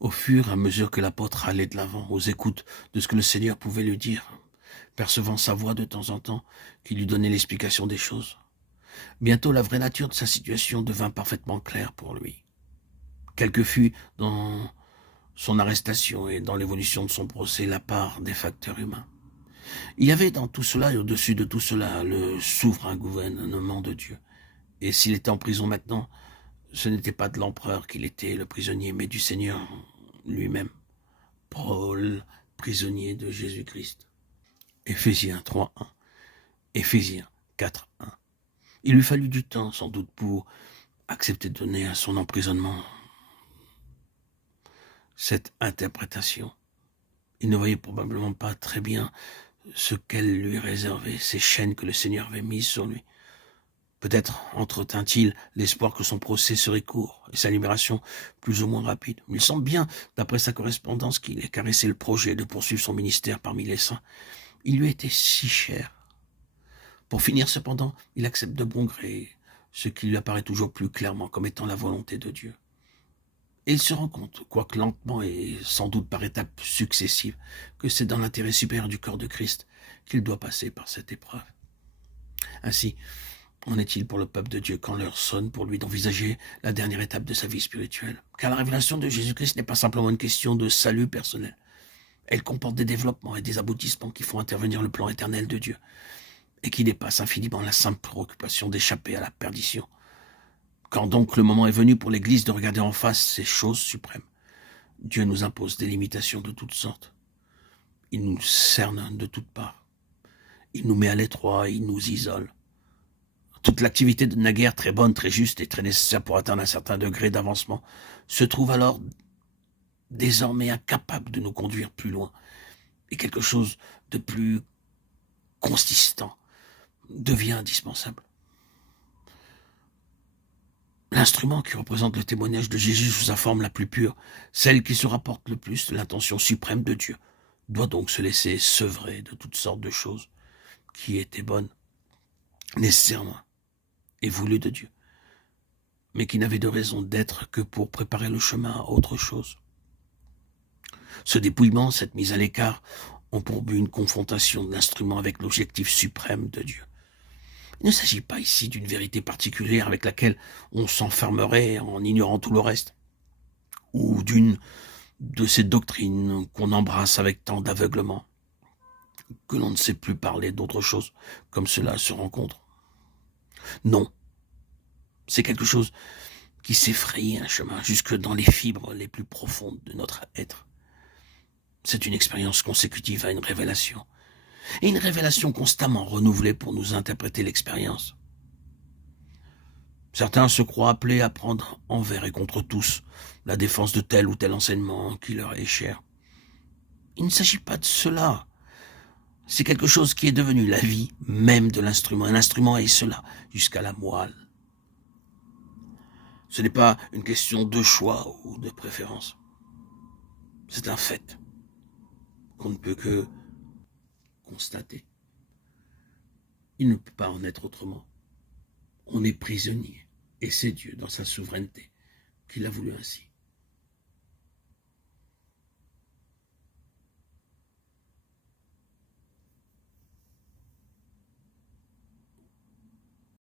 Au fur et à mesure que l'apôtre allait de l'avant, aux écoutes de ce que le Seigneur pouvait lui dire, percevant sa voix de temps en temps, qui lui donnait l'explication des choses, bientôt la vraie nature de sa situation devint parfaitement claire pour lui. Quelle que fût dans son arrestation et dans l'évolution de son procès la part des facteurs humains. Il y avait dans tout cela et au-dessus de tout cela le souverain gouvernement de Dieu. Et s'il était en prison maintenant, ce n'était pas de l'empereur qu'il était le prisonnier, mais du Seigneur lui-même. Paul, prisonnier de Jésus-Christ. Éphésiens 3.1, Éphésiens 4.1. Il lui fallut du temps, sans doute, pour accepter de donner à son emprisonnement cette interprétation. Il ne voyait probablement pas très bien ce qu'elle lui réservait, ces chaînes que le Seigneur avait mises sur lui. Peut-être entretint-il l'espoir que son procès serait court et sa libération plus ou moins rapide. Mais il semble bien, d'après sa correspondance, qu'il ait caressé le projet de poursuivre son ministère parmi les saints. Il lui était si cher. Pour finir, cependant, il accepte de bon gré ce qui lui apparaît toujours plus clairement comme étant la volonté de Dieu. Et il se rend compte, quoique lentement et sans doute par étapes successives, que c'est dans l'intérêt supérieur du corps de Christ qu'il doit passer par cette épreuve. Ainsi, en est-il pour le peuple de Dieu quand l'heure sonne pour lui d'envisager la dernière étape de sa vie spirituelle? Car la révélation de Jésus-Christ n'est pas simplement une question de salut personnel. Elle comporte des développements et des aboutissements qui font intervenir le plan éternel de Dieu et qui dépassent infiniment la simple préoccupation d'échapper à la perdition. Quand donc le moment est venu pour l'Église de regarder en face ces choses suprêmes, Dieu nous impose des limitations de toutes sortes. Il nous cerne de toutes parts. Il nous met à l'étroit, il nous isole. Toute l'activité de naguère très bonne, très juste et très nécessaire pour atteindre un certain degré d'avancement se trouve alors désormais incapable de nous conduire plus loin. Et quelque chose de plus consistant devient indispensable. L'instrument qui représente le témoignage de Jésus sous sa forme la plus pure, celle qui se rapporte le plus de l'intention suprême de Dieu, doit donc se laisser sevrer de toutes sortes de choses qui étaient bonnes, nécessairement, et voulues de Dieu, mais qui n'avaient de raison d'être que pour préparer le chemin à autre chose. Ce dépouillement, cette mise à l'écart, ont pour but une confrontation de l'instrument avec l'objectif suprême de Dieu. Il ne s'agit pas ici d'une vérité particulière avec laquelle on s'enfermerait en ignorant tout le reste, ou d'une de ces doctrines qu'on embrasse avec tant d'aveuglement, que l'on ne sait plus parler d'autre chose, comme cela se rencontre. Non, c'est quelque chose qui s'effraye un chemin jusque dans les fibres les plus profondes de notre être. C'est une expérience consécutive à une révélation, et une révélation constamment renouvelée pour nous interpréter l'expérience. Certains se croient appelés à prendre envers et contre tous la défense de tel ou tel enseignement qui leur est cher. Il ne s'agit pas de cela. C'est quelque chose qui est devenu la vie même de l'instrument. Un instrument est cela, jusqu'à la moelle. Ce n'est pas une question de choix ou de préférence. C'est un fait qu'on ne peut que constater. Il ne peut pas en être autrement. On est prisonnier, et c'est Dieu, dans sa souveraineté, qui l'a voulu ainsi.